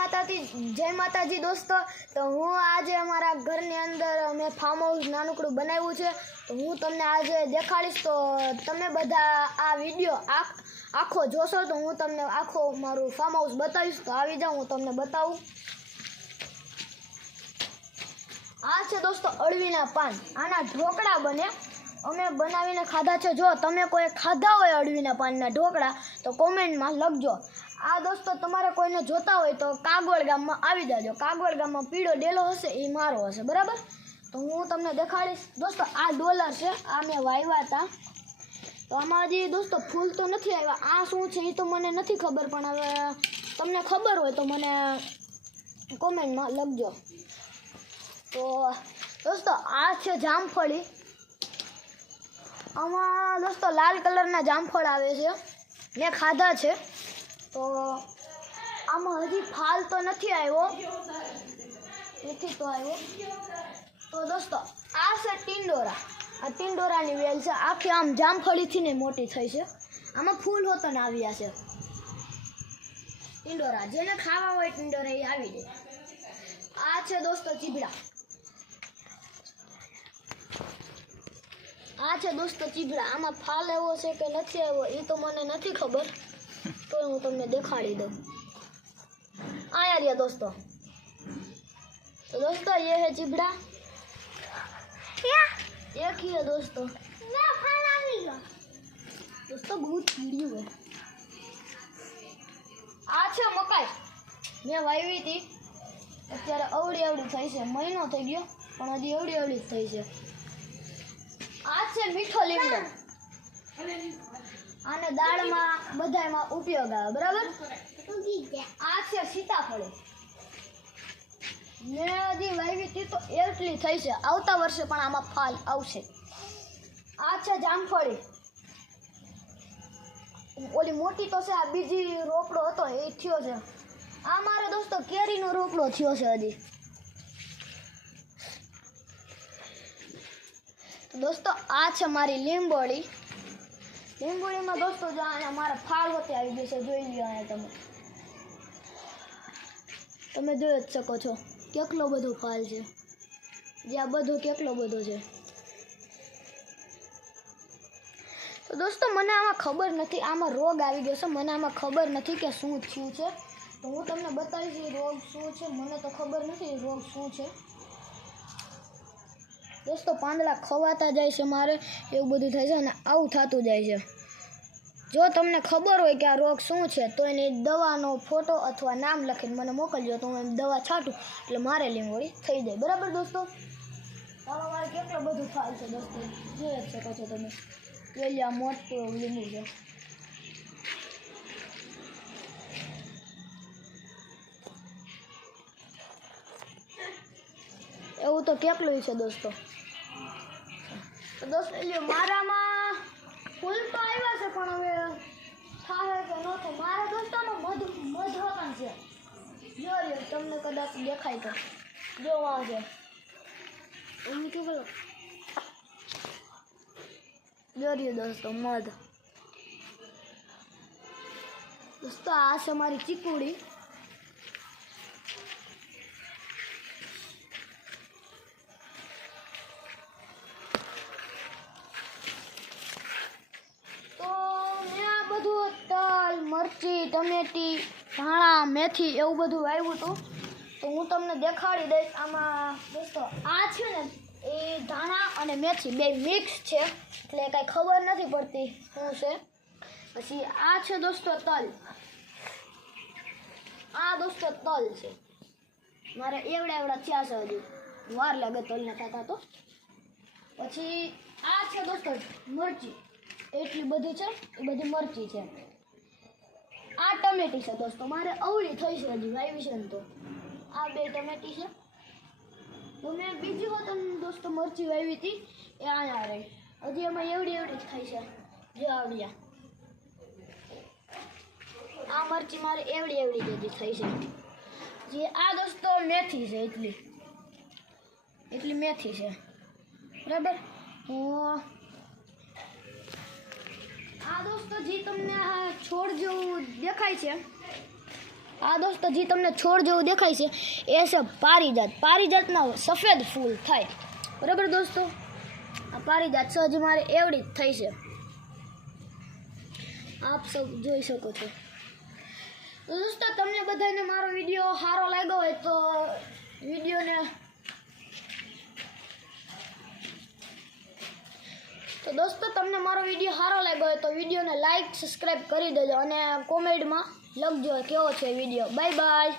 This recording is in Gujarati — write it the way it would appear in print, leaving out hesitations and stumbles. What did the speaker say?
જય માતાજી દોસ્તો। તો હું આજે અમારા ઘરની અંદર મેં ફાર્મ હાઉસ નાનકડું બનાવ્યું છે, તો હું તમને આજે દેખાડીશ। તો તમે બધા આ વિડીયો આખો જોશો તો હું તમને આખો મારું ફાર્મ હાઉસ બતાવીશ। તો આવી જાઓ, હું તમને બતાવું। આ છે દોસ્તો અળવીના પાન, આના ઢોકળા બને, અમે બનાવીને ખાધા છે। જો તમે કોઈ ખાધા હોય અળવીના પાનના ઢોકળા તો કોમેન્ટમાં લખજો। આ દોસ્તો તમારે કોઈને જોતા હોય તો કાગવડ ગામમાં આવી જાજો। કાગવડ ગામમાં પીળો ડેલો હશે એ મારો હશે, બરાબર? તો હું તમને દેખાડીશ દોસ્તો। આ ડોલર છે, આ મેં વાવ્યા હતા, તો આમાં હજી દોસ્તો ફૂલ તો નથી આવ્યા। આ શું છે એ તો મને નથી ખબર, પણ હવે તમને ખબર હોય તો મને કોમેન્ટમાં લખજો। તો દોસ્તો આ છે જામફળી, આમાં દોસ્તો લાલ કલરના જામફળ આવે છે, મેં ખાધા છે। તો આમાં હજી ફાલ તો નથી આવ્યો, નથી તો આવ્યો। તો દોસ્તો આ છે ટિંડોરા, આ ટિંડોરાની વેલ છે, આખી આમ જામફળીથી ને મોટી થઈ છે, આમાં ફૂલ હોતન આવ્યા છે। ટિંડોરા જેને ખાવા હોય ટિંડોરા એ આવી જાય। આ છે દોસ્તો ચીભડા, આ છે દોસ્તો ચીભડા, આમાં ફાલ આવ્યો છે કે નથી આવ્યો એ તો મને નથી ખબર, તો હું તમને દેખાડી દઉં। आया रिया दोस्तों। तो दोस्तों ये है चिबड़ा, एक ही है दोस्तों। दोस्तों बहुत कीड़ी है। आज है मकाई, मैं वावी थी, અત્યારે અવળી અવળી થઈ છે, મહિનો થઈ ગયો પણ હજી અવળી અવળી થઈ છે। આ છે મીઠો લીમડો, આને દાળમાં બધામાં ઉપયોગ આવે, બરાબર? આ છે સીતાફળી, મેં હજી વાવી હતી તો એટલી થઈ છે, આવતા વર્ષે પણ આમાં ફાલ આવશે। આ છે જામફળી, ઓલી મોટી તો છે, આ બીજી રોકડો હતો એ થયો છે। આ મારે દોસ્તો કેરીનો રોકડો થયો છે હજી। દોસ્તો આ છે મારી લીંબોળી, લીંબોળીમાં દોસ્તો જો આને મારા ફાળ હોતે આવી ગઈ છે, જોઈ લ્યો અહીંયા તમે જોઈ જ શકો છો કેટલો બધો ફાલ છે, જે આ બધો કેટલો બધો છે। તો દોસ્તો મને આમાં ખબર નથી, આમાં રોગ આવી ગયો છે, મને આમાં ખબર નથી કે શું થયું છે, તો હું તમને બતાવીશ એ રોગ શું છે, મને તો ખબર નથી રોગ શું છે। દોસ્તો પાંદડા ખવાતા જાય છે મારે, એવું બધું થાય છે અને આવું થતું જાય છે। જો તમને ખબર હોય કે આ રોગ શું છે તો એની દવાનો ફોટો અથવા નામ લખીને મને મોકલજો, તો હું દવા છાંટું એટલે મારે લીંબોળી થઈ જાય, બરાબર દોસ્તો? આમાં મારે કેટલું બધું ફાલ છે દોસ્તો, જોઈ જ શકો છો તમે, પેલી આ મોટું એવું લીંબુ છે। એવું તો કેટલું છે દોસ્તો। તો દોસ્તો મારામાં ફૂલ તો આવ્યા છે, પણ હવે થાય કે ન થાય, મારા દોસ્તામાં મધ હોતા છે, જો રહ્યો તમને કદાચ દેખાય તો જોવા છે, મીઠું કરો, જો રહ્યો દોસ્તો મધ। દોસ્તો આ છે મારી ચીકુડી, મરચી, ટમેટી, ધાણા, મેથી એવું બધું વાવ્યું હતું, તો હું તમને દેખાડી દઈશ। આમાં દોસ્તો આ છે ને એ ધાણા અને મેથી બે મિક્સ છે, એટલે કાંઈ ખબર નથી પડતી શું છે। પછી આ છે દોસ્તો તલ, આ દોસ્તો તલ છે, મારે એવડા થયા છે, હજુ વાર લાગે તલને થતા તો। પછી આ છે દોસ્તો મરચી, એટલી બધી છે, એ બધી મરચી છે। આ ટમેટી છે દોસ્તો, મારે અવળી થઈ છે હજી વાવી છે ને, તો આ બે ટમેટી છે। તો મેં બીજી વખત દોસ્તો મરચી વાવી હતી એ અહીંયા રહી, હજી એમાં એવડી જ થઈ છે, જે આવડ્યા આ મરચી મારે એવડી બધી થઈ છે। જે આ દોસ્તો મેથી છે, એટલી મેથી છે, બરાબર? આ દોસ્તો જે તમને આ છોડ જેવું દેખાય છે આ દોસ્તો જે તમને છોડ જેવું દેખાય છે એ છે પારિજાત. પારિજાતના સફેદ ફૂલ થાય, બરાબર દોસ્તો. આ પારિજાત છે, હજી મારે એવડી જ થઈ છે, આપ સૌ જોઈ શકો છો. દોસ્તો તમને બધાને મારો વિડીયો સારો લાગ્યો હોય તો વિડીયોને લાઈક સબસ્ક્રાઈબ કરી દેજો અને કોમેન્ટમાં લખજો કેવો છે વિડીયો. Bye bye.